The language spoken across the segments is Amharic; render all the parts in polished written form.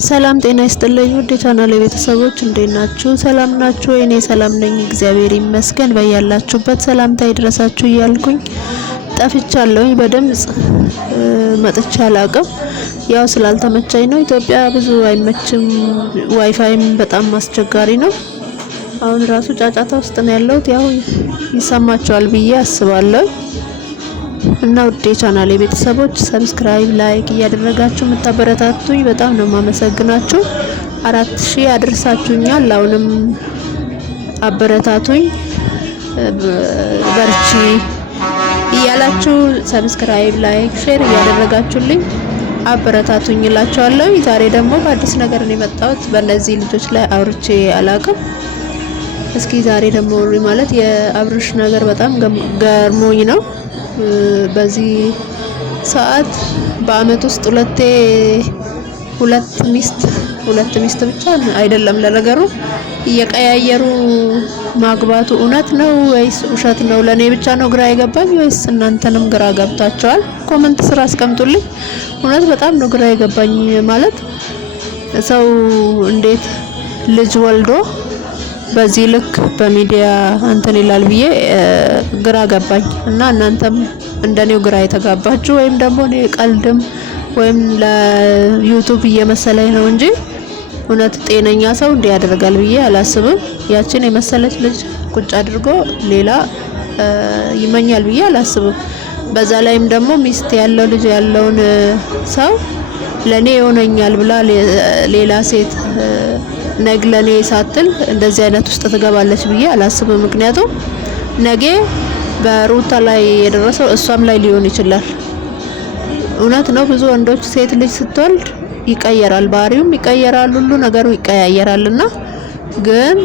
ሰላም ጤና ይስጥልኝ ውድ የቻናሌ ቤተሰቦች እንዴት ናችሁ? ሰላም ናችሁ? እኔ ሰላም ነኝ እግዚአብሔር ይመስገን። በያላችሁበት ሰላምታ ይድረሳችሁ እያልኩኝ ጠፍቻለሁኝ። በድምጽ መጥቻ አላቅም። ያው ስላልተመቸኝ ነው። ኢትዮጵያ ብዙ አይመችም፣ ዋይፋይም በጣም አስቸጋሪ ነው። አሁን ራሱ ጫጫታ ውስጥ ነው ያለሁት። ያው ይሰማችኋል ብዬ አስባለሁ። እና ውድ የቻናሌ ቤተሰቦች ሰብስክራይብ ላይክ እያደረጋችሁ የምታበረታቱኝ በጣም ነው ማመሰግናችሁ። 4000 አድርሳችሁኛል። አሁንም አበረታቱኝ፣ በርቺ እያላችሁ ሰብስክራይብ ላይክ ሼር እያደረጋችሁልኝ አበረታቱኝ እላችኋለሁ። ዛሬ ደግሞ በአዲስ ነገር ነው የመጣሁት። በእነዚህ ልጆች ላይ አውርቼ አላቅም። እስኪ ዛሬ ደግሞ ማለት የአብርሽ ነገር በጣም ገርሞኝ ነው። በዚህ ሰዓት በአመት ውስጥ ሁለት ሚስት ብቻ አይደለም ለነገሩ እየቀያየሩ ማግባቱ እውነት ነው ወይስ ውሸት ነው? ለኔ ብቻ ነው ግራ የገባኝ ወይስ እናንተንም ግራ ገብታችኋል? ኮሜንት ስራ አስቀምጡልኝ። እውነት በጣም ነው ግራ የገባኝ። ማለት ሰው እንዴት ልጅ ወልዶ በዚህ ልክ በሚዲያ እንትን ይላል ብዬ ግራ ገባኝ። እና እናንተም እንደኔው ግራ የተጋባችሁ ወይም ደግሞ እኔ ቀልድም ወይም ለዩቲዩብ እየመሰለኝ ነው እንጂ እውነት ጤነኛ ሰው እንዲህ ያደርጋል ብዬ አላስብም። ያችን የመሰለች ልጅ ቁጭ አድርጎ ሌላ ይመኛል ብዬ አላስብም። በዛ ላይም ደግሞ ሚስት ያለው ልጅ ያለውን ሰው ለኔ ይሆነኛል ብላ ሌላ ሴት ነግለኔ ሳትል እንደዚህ አይነት ውስጥ ትገባለች ብዬ አላስብም። ምክንያቱም ነገ በሩታ ላይ የደረሰው እሷም ላይ ሊሆን ይችላል። እውነት ነው ብዙ ወንዶች ሴት ልጅ ስትወልድ ይቀየራል፣ ባህሪውም ይቀየራል፣ ሁሉ ነገሩ ይቀያየራልና ግን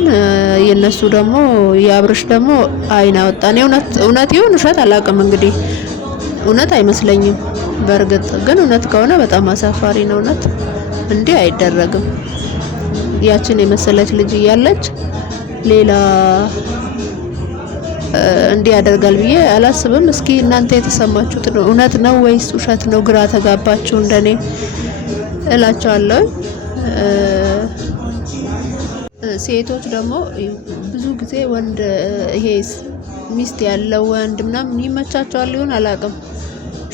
የነሱ ደግሞ የአብርሽ ደግሞ አይና ወጣኔ እውነት ይሁን ውሸት አላውቅም። እንግዲህ እውነት አይመስለኝም። በእርግጥ ግን እውነት ከሆነ በጣም አሳፋሪ ነው። እውነት እንዲህ አይደረግም። ያችን የመሰለች ልጅ እያለች ሌላ እንዲህ ያደርጋል ብዬ አላስብም። እስኪ እናንተ የተሰማችሁት እውነት ነው ወይስ ውሸት ነው? ግራ ተጋባችሁ እንደኔ እላችኋለሁ። ሴቶች ደግሞ ብዙ ጊዜ ወንድ ይሄ ሚስት ያለው ወንድ ምናምን ይመቻቸዋል ይሁን አላውቅም።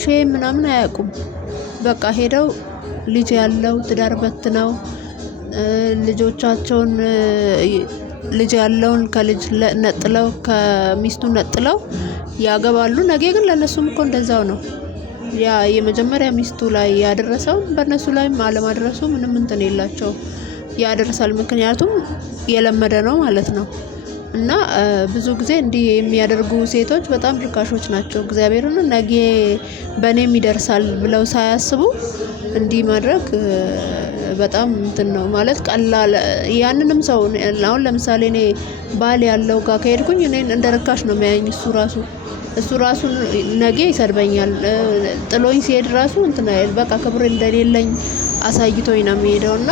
ሼም ምናምን አያውቁም። በቃ ሄደው ልጅ ያለው ትዳር በትነው ልጆቻቸውን ልጅ ያለውን ከልጅ ነጥለው ከሚስቱ ነጥለው ያገባሉ። ነገ ግን ለነሱም እኮ እንደዛው ነው። ያ የመጀመሪያ ሚስቱ ላይ ያደረሰው በእነሱ ላይም አለማድረሱ ምንም እንትን የላቸው ያደርሳል። ምክንያቱም የለመደ ነው ማለት ነው። እና ብዙ ጊዜ እንዲህ የሚያደርጉ ሴቶች በጣም ርካሾች ናቸው። እግዚአብሔርን ነገ በእኔም ይደርሳል ብለው ሳያስቡ እንዲህ ማድረግ በጣም እንትን ነው ማለት ቀላል። ያንንም ሰው አሁን ለምሳሌ እኔ ባል ያለው ጋር ከሄድኩኝ እኔን እንደ ርካሽ ነው የሚያየኝ። እሱ ራሱ ነገ ይሰድበኛል። ጥሎኝ ሲሄድ ራሱ እንትን አይል በቃ ክብር እንደሌለኝ አሳይቶኝ ነው የሚሄደውና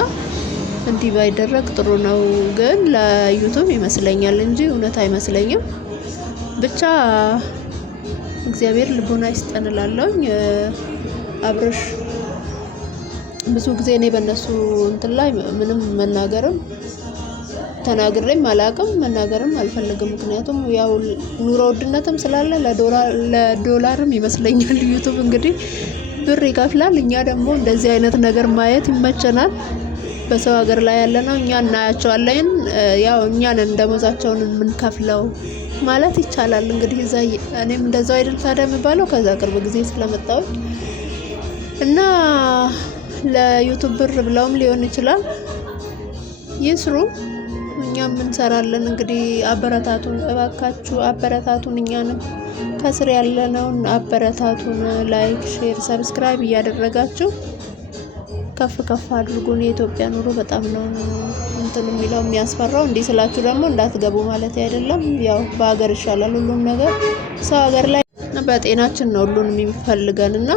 እንዲህ ባይደረግ ጥሩ ነው። ግን ለዩቲዩብ ይመስለኛል እንጂ እውነት አይመስለኝም። ብቻ እግዚአብሔር ልቦና ይስጠን እላለሁኝ። አብርሽ ብዙ ጊዜ እኔ በእነሱ እንትን ላይ ምንም መናገርም ተናግሬም አላውቅም፣ መናገርም አልፈልግም። ምክንያቱም ያው ኑሮ ውድነትም ስላለ ለዶላርም ይመስለኛል ዩቲዩብ እንግዲህ ብር ይከፍላል። እኛ ደግሞ እንደዚህ አይነት ነገር ማየት ይመቸናል። በሰው ሀገር ላይ ያለነው እኛ እናያቸዋለን። ያው እኛን እንደሞዛቸውን የምንከፍለው ማለት ይቻላል። እንግዲህ እዛ እኔም እንደዛው አይደል ታዲያ የሚባለው ከዛ ቅርብ ጊዜ ስለመጣሁ እና ለዩቲዩብ ብር ብለውም ሊሆን ይችላል ይስሩ፣ እኛም እንሰራለን። እንግዲህ አበረታቱን እባካችሁ፣ አበረታቱን። እኛንም ከስር ያለነውን አበረታቱን። ላይክ ሼር ሰብስክራይብ እያደረጋችሁ ከፍ ከፍ አድርጉን። የኢትዮጵያ ኑሮ በጣም ነው እንትን የሚለው የሚያስፈራው። እንዲህ ስላችሁ ደግሞ እንዳትገቡ ማለት አይደለም። ያው በሀገር ይሻላል ሁሉም ነገር። ሰው ሀገር ላይ በጤናችን ነው ሁሉንም የሚፈልገንና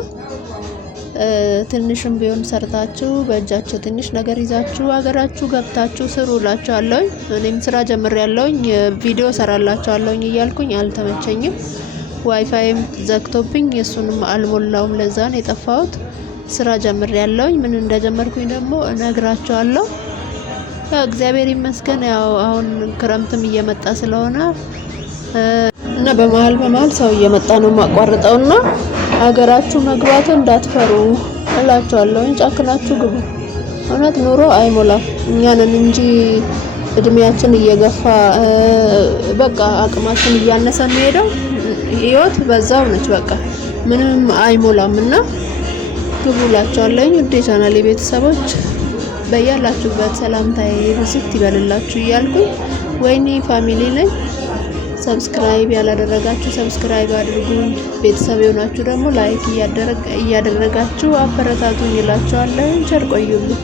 ትንሽም ቢሆን ሰርታችሁ በእጃችሁ ትንሽ ነገር ይዛችሁ ሀገራችሁ ገብታችሁ ስሩ እላችኋለሁኝ። እኔም ስራ ጀምሬያለሁኝ፣ ቪዲዮ ሰራላችኋለሁኝ እያልኩኝ አልተመቸኝም። ዋይፋይም ዘግቶብኝ እሱንም አልሞላውም። ለዛ ነው የጠፋሁት። ስራ ጀምሬያለሁኝ። ምን እንደጀመርኩኝ ደግሞ እነግራችኋለሁ። እግዚአብሔር ይመስገን። ያው አሁን ክረምትም እየመጣ ስለሆነ እና በመሀል ሰው እየመጣ ነው ማቋርጠውና ሀገራችሁ መግባት እንዳትፈሩ እላችኋለሁኝ። ጨክናችሁ ግቡ። እውነት ኑሮ አይሞላም። እኛንን እንጂ እድሜያችን እየገፋ በቃ አቅማችን እያነሰ የሚሄደው ህይወት በዛው ነች። በቃ ምንም አይሞላምና ግቡ እላችኋለሁኝ። ውድ የቻናሌ ቤተሰቦች በያላችሁበት ሰላምታዬ ብዝት ይበልላችሁ እያልኩኝ ወይኔ ፋሚሊ ነኝ። ሰብስክራይብ ያላደረጋችሁ ሰብስክራይብ አድርጉኝ። ቤተሰብ የሆናችሁ ደግሞ ላይክ እያደረጋችሁ አበረታቱኝ እላችኋለሁ። ቸር ቆዩልኝ።